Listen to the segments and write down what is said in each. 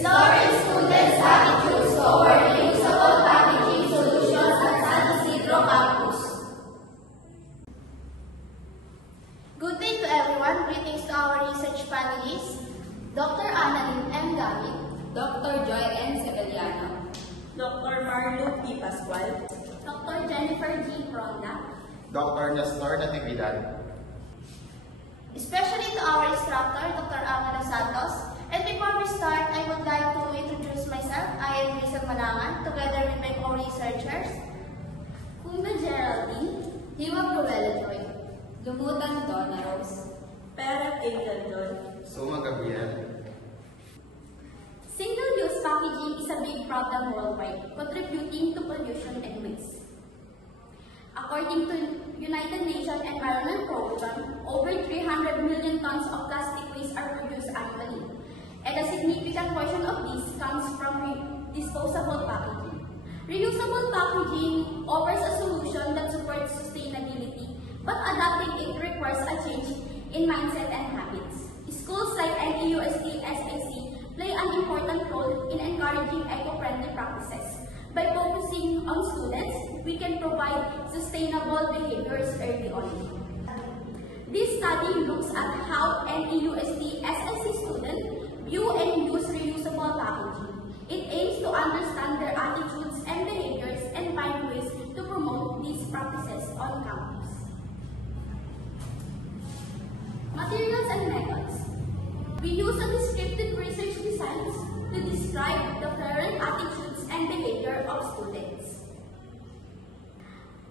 Restoring students' attitudes toward reusable packaging solutions at San Isidro campus. Good day to everyone. Greetings to our research panelists, Dr. Annalyn M. Gavin, Dr. Joy N. Segaliano, Dr. Marlo P. Pascual, Dr. Jennifer G. Ronda, Dr. Nestor Natividad, especially to our instructor, Dr. Amanda Santos. And before we start, I would like to introduce myself. I am Rizal Malangan, together with my co-researchers, Kumba Geraldine, Hiwa Cruella Joy, Lumutan Donna Rose, Peret Angel Joy, Suma Gabriel. Single-use packaging is a big problem worldwide, contributing to pollution and waste. According to United Nations Environment Program, over 300 million tons of plastic waste are produced annually, and a significant portion of this comes from disposable packaging. Reusable packaging offers a solution that supports sustainability, but adapting it requires a change in mindset and habits. Schools like NEUST SAC play an important role in encouraging eco-friendly practices. By focusing on students, we can provide sustainable behaviors early on. This study looks at how NEUST SSC students view and use reusable packaging. It aims to understand their attitudes and behaviors and find ways to promote these practices on campus. Materials and methods. We use a descriptive research designs to describe the current attitudes and behavior of students.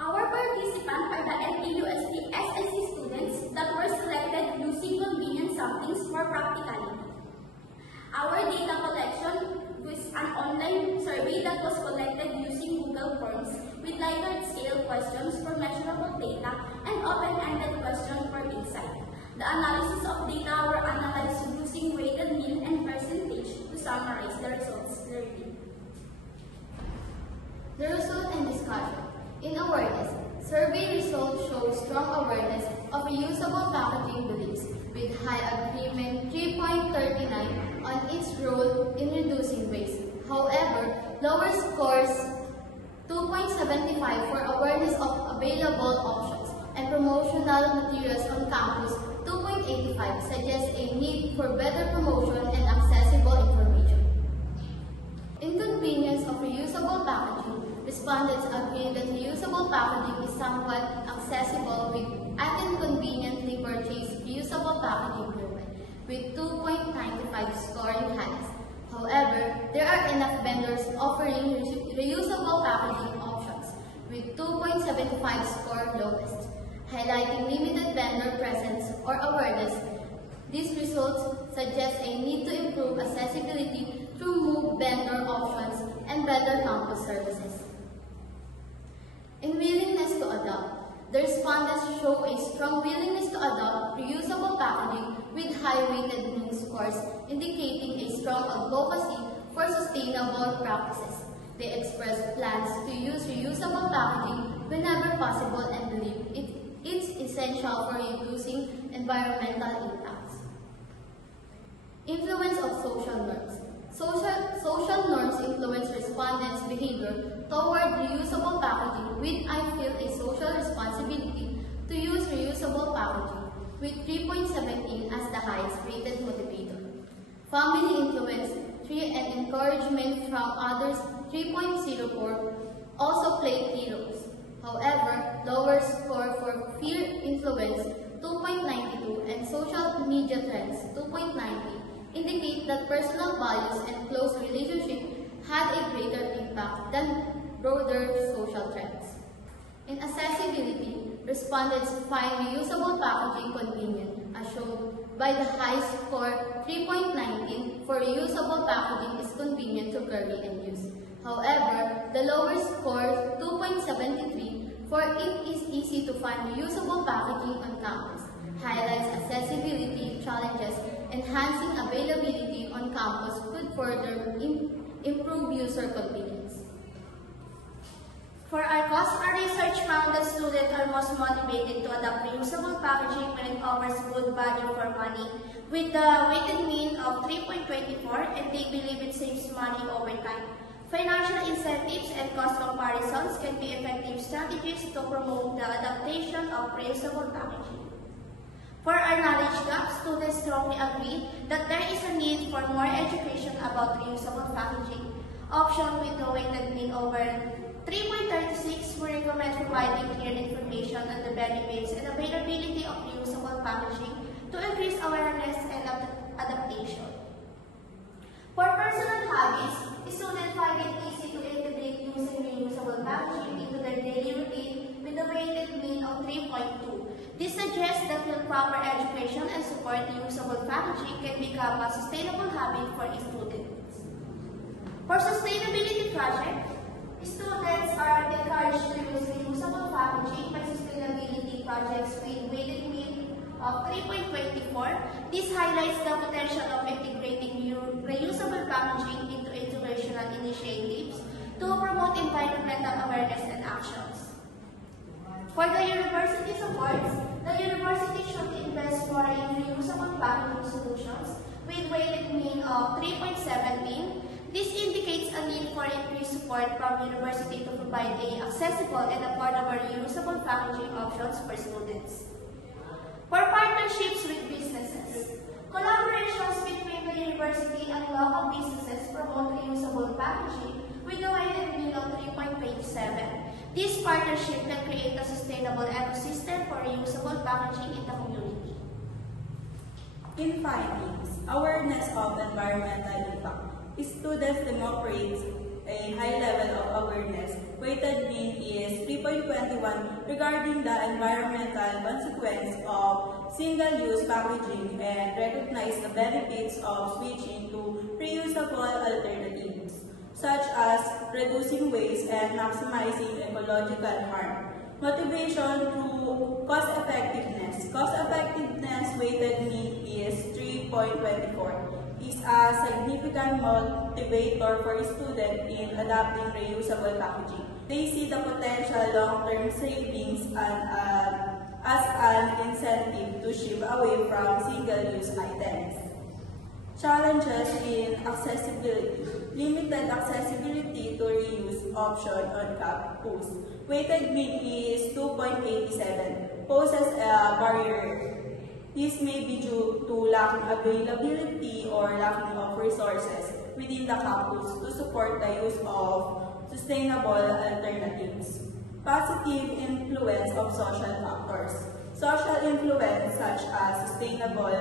Our participants are the NEUST SSC students that were selected using convenient samples for practicality. Our data collection was an online survey that was collected using Google Forms with Likert scale questions for measurable data and open-ended questions for insight. The analysis of data were analyzed using weighted mean and percentage to summarize the results clearly. The result and discussion. In awareness, survey results show strong awareness of reusable packaging beliefs, with high agreement 3.39 on its role in reducing waste. However, lower scores 2.75 for awareness of available options and promotional materials on campus. 2.85 suggests a need for better promotion and accessible information. Inconvenience of reusable packaging. Respondents agree that reusable packaging is somewhat accessible with inconveniently purchased reusable packaging equipment, with 2.95 scoring highest. However, there are enough vendors offering reusable packaging options, with 2.75 score lowest. Highlighting limited vendor presence or awareness, these results suggest a need to improve accessibility through more vendor options and better campus services. In willingness to adopt, the respondents show a strong willingness to adopt reusable packaging with high weighted mean scores, indicating a strong advocacy for sustainable practices. They express plans to use reusable packaging whenever possible and believe it's essential for reducing environmental impacts. Influence of social norms. Social norms influence respondents' behavior toward reusable packaging, with I feel a social responsibility to use reusable packaging, with 3.17 as the highest rated motivator. Family influence 3 and encouragement from others 3.04 also played key roles. However, lower score for peer influence 2.92 and social media trends 2.90 indicate that personal values and close relationship had a greater impact than broader social trends. In accessibility, respondents find reusable packaging convenient, as shown by the high score 3.19 for reusable packaging is convenient to carry and use. However, the lower score 2.73 for it is easy to find reusable packaging on campus highlights accessibility challenges. Enhancing availability on campus could further improve user convenience. For our cause, our research found that students are most motivated to adopt reusable packaging when it offers good value for money, with the weighted mean of 3.24, and they believe it saves money over time. Financial incentives and cost comparisons can be effective strategies to promote the adaptation of reusable packaging. For our knowledge gap, students strongly agree that there is a need for more education about reusable packaging. Option with the weighted mean over 3.36, we recommend providing clear information on the benefits and availability of reusable packaging to increase awareness and adaptation. For personal habits, students find it easy to integrate using reusable packaging into their daily routine with a weighted mean of 3.2. This suggests that with proper education and support, reusable packaging can become a sustainable habit for students. For sustainability projects, students are encouraged to use reusable packaging by sustainability projects with weighted mean of 3.24. This highlights the potential of integrating reusable packaging into educational initiatives to promote environmental awareness and actions. For the university supports, the university should invest more in reusable packaging solutions with weighted mean of 3.17. This indicates a need for increased support from university to provide accessible and affordable reusable packaging options for students. For partnerships with businesses, collaborations between the university and local businesses promote reusable packaging with a weighted mean of 3.27. This partnership can create a sustainable ecosystem for reusable packaging in the community. In findings, awareness of environmental impact. Students demonstrate a high level of awareness. Weighted mean is 3.21 regarding the environmental consequence of single-use packaging and recognize the benefits of switching to reusable alternatives, such as reducing waste and maximizing ecological harm. Motivation through cost-effectiveness. Cost-effectiveness weighted mean is 3.24. Is a significant motivator for students in adopting reusable packaging. They see the potential long-term savings as an incentive to shift away from single-use items. Challenges in accessibility. Limited accessibility to reuse option on campus. Weighted mean is 2.87. Poses a barrier. This may be due to lack of availability or lacking of resources within the campus to support the use of sustainable alternatives. Positive influence of social factors. Social influence such as sustainable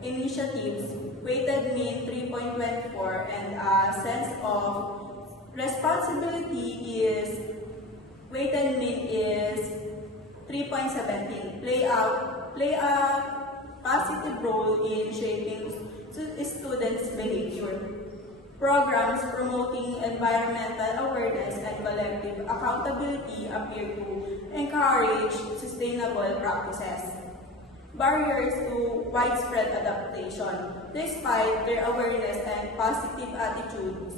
initiatives, weighted mean 3.24, and a sense of responsibility is weighted mean is 3.17. Play a positive role in shaping students' behavior. Programs promoting environmental awareness and collective accountability appear to encourage sustainable practices. Barriers to widespread adaptation. Despite their awareness and positive attitudes,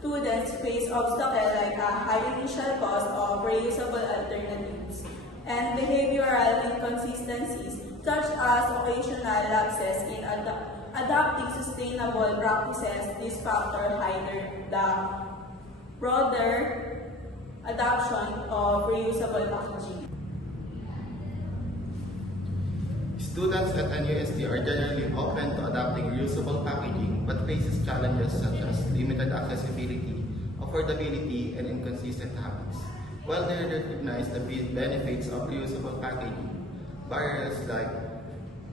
students face obstacles like a high initial cost of reusable alternatives and behavioral inconsistencies such as occasional lapses in adopting sustainable practices. This factor hinders the broader adoption of reusable packaging. Students at NUST are generally open to adopting reusable packaging but faces challenges such as limited accessibility, affordability, and inconsistent habits. While they recognize the benefits of reusable packaging, barriers like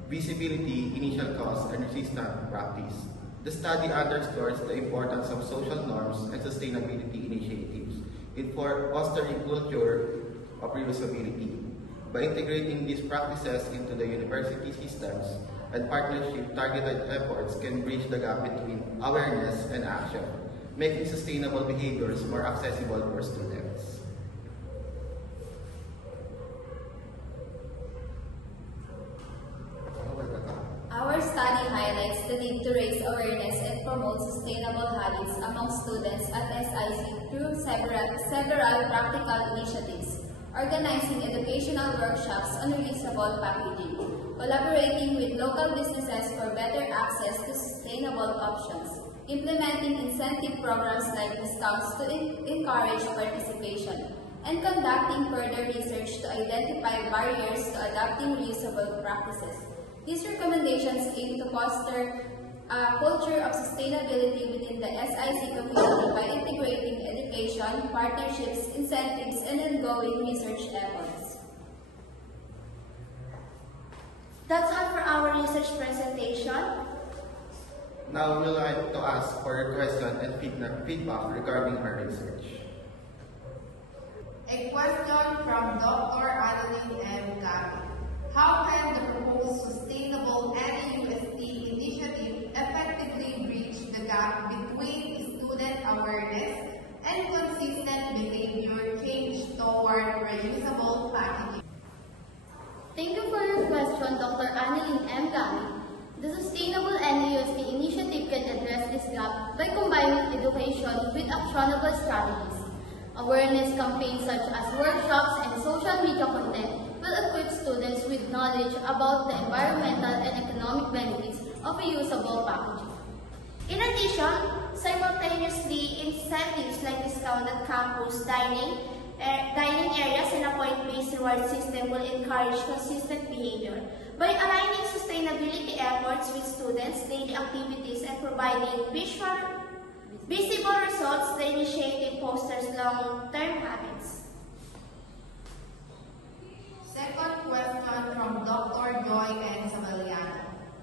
visibility, initial costs, and resistant practice. The study underscores the importance of social norms and sustainability initiatives in fostering culture of reusability. By integrating these practices into the university systems and partnership, targeted efforts can bridge the gap between awareness and action, making sustainable behaviors more accessible for students. Our study highlights the need to raise awareness and promote sustainable habits among students at SIC through several practical initiatives, organizing educational workshops on reusable packaging, collaborating with local businesses for better access to sustainable options, implementing incentive programs like discounts to encourage participation, and conducting further research to identify barriers to adopting reusable practices. These recommendations aim to foster a culture of sustainability within the SIC community by integrating education, partnerships, incentives, and ongoing research efforts. That's all for our research presentation. Now, we would like to ask for your question and feedback regarding our research. A question from Dr. Annalyn M. Gabi. How can the proposed sustainable NAUST initiative effectively bridge the gap between student awareness and consistent behavior change toward reusable packaging? Thank you for your question, Dr. Annalyn M. Gami. The Sustainable NAUST initiative can address this gap by combining education with actionable strategies. Awareness campaigns such as workshops and social media content will equip students with knowledge about the environmental and economic benefits of reusable packaging. In addition, simultaneously, incentives like discounted campus dining areas and a point-based reward system will encourage consistent behavior. By aligning sustainability efforts with students' daily activities and providing visible results, the initiative fosters long-term habits. Second question from Dr. Joy N. Sabaliano.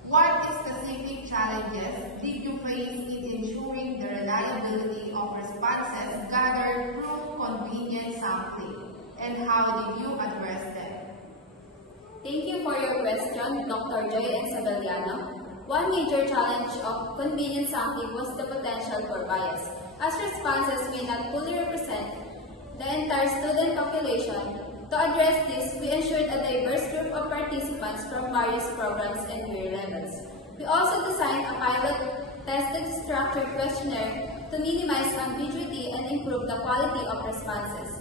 What specific challenges did you face in ensuring the reliability of responses gathered through convenient sampling, and how did you address them? Thank you for your question, Dr. Joy N. Sabaliano. One major challenge of convenience sampling was the potential for bias, as responses may not fully represent the entire student population. To address this, we ensured a diverse group of participants from various programs and grade levels. We also designed a pilot-tested structured questionnaire to minimize ambiguity and improve the quality of responses.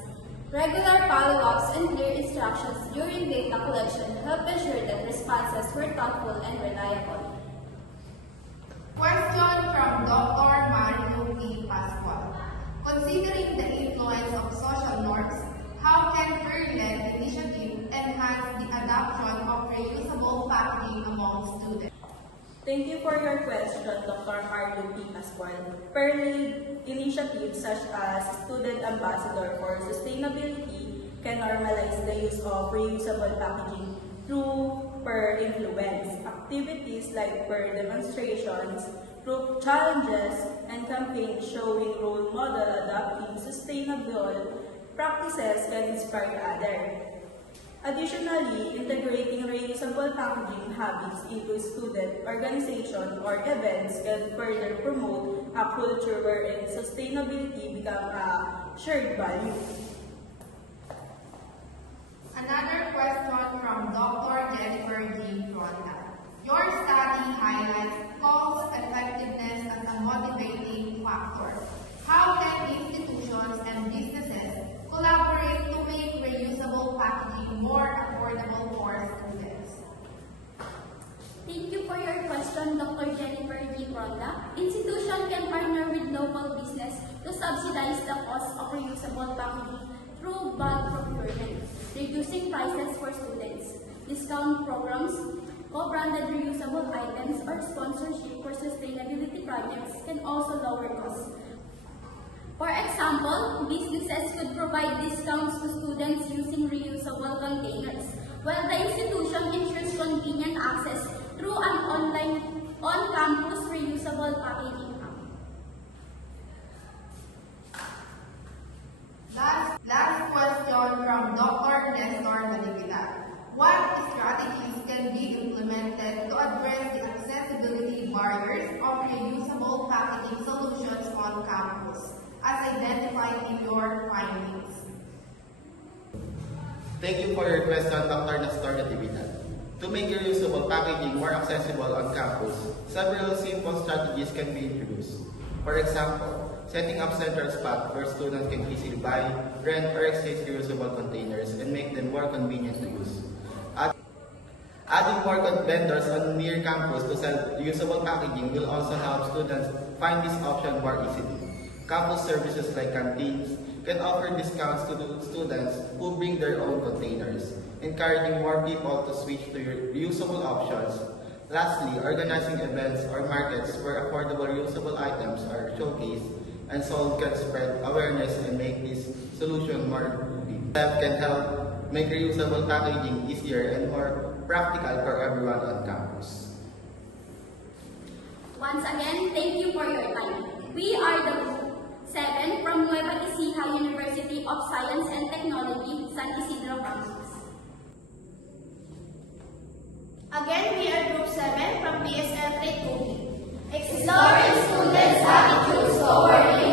Regular follow-ups and clear instructions during data collection help ensure that responses were thoughtful and reliable. Question from Dr. Mario P. Pascual. Considering the influence of social norms, how can peer-led initiative enhance the adoption of reusable packaging among students? Thank you for your question, Dr. Mario P. Pascual. Peer-led initiatives such as Student Ambassador for Sustainability can normalize the use of reusable packaging through peer influence. Activities like peer demonstrations, group challenges, and campaigns showing role model adopting sustainable practices can inspire others. Additionally, integrating reusable packaging habits into student organization or events can further promote a culture wherein sustainability becomes a shared value. Another question from Dr. Jennifer G. Ronda. Your study highlights cost effectiveness as a motivating factor. How can institutions and businesses collaborate to make reusable packaging more affordable for students? Thank you for your question, Dr. Jennifer G. Ronda. Institutions can partner with local business to subsidize the cost of reusable packaging through bulk procurement, reducing prices for students, discount programs, co-branded reusable items, or sponsorship for sustainability projects can also lower costs. For example, businesses could provide discounts to students using reusable containers, while the institution ensures convenient access through an on-campus reusable packaging app. Last question from Dr. Nestor Natividad. What strategies can be implemented to address the accessibility barriers of reusable packaging solutions on campus, as identified in your findings? Thank you for your question, Dr. Nestor Natividad. To make reusable packaging more accessible on campus, several simple strategies can be introduced. For example, setting up central spots where students can easily buy, rent, or exchange reusable containers and make them more convenient to use. Adding more vendors on near campus to sell reusable packaging will also help students find this option more easily. Campus services like canteens can offer discounts to the students who bring their own containers, encouraging more people to switch to reusable options. Lastly, organizing events or markets where affordable reusable items are showcased and sold can spread awareness and make this solution more inclusive. That can help make reusable packaging easier and more practical for everyone on campus. Once again, thank you for your time. We are the 7 from Nueva Ecija University of Science and Technology, San Isidro Campus. Again, we are Group 7 from PSL Trade Coding. Exploring students' attitudes toward